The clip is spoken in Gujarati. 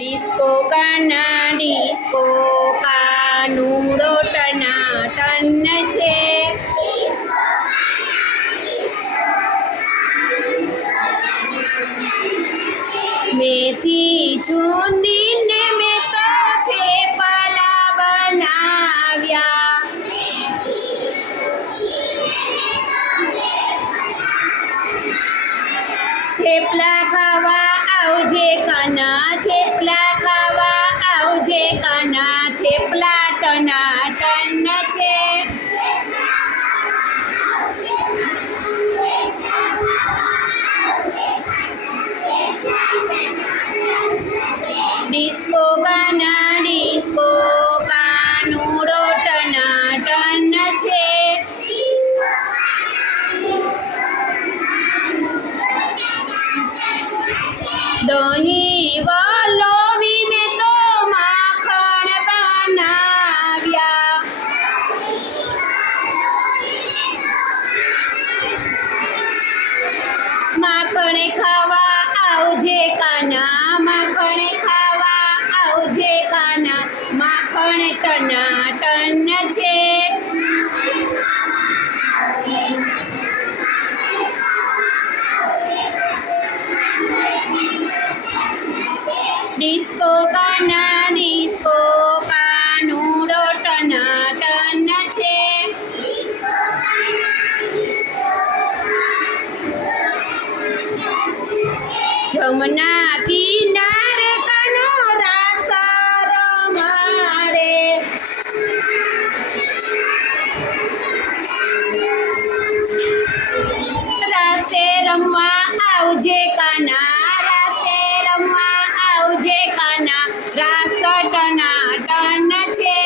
ડિસ્કો કાનુડો ટનાટન છે. મેથી ચૂંદીને મેં તો થેપલા બનાવ્યા. થેપલા ખાવા આવજે કાના, થેપલા ખાવા આવજે કાના, થેપલા ટનાટન છે. ડિસ્કો કાનુડો ટનાટન છે. દહીં વલોવી મેં તો માખણ બનાવ્યા. માખણ ખાવા આવજે કાના, માખણ ખાવા આવજે કાના, માખણ ટનાટન છે. ડિસ્કો કાનુડો ટનાટન છે. જમના કિનારે કાનો રાસ રમાડે. રાસે રમવા આવજે કાના, રાસે રમવા આવજે કાના, રાસ ટનાટન છે.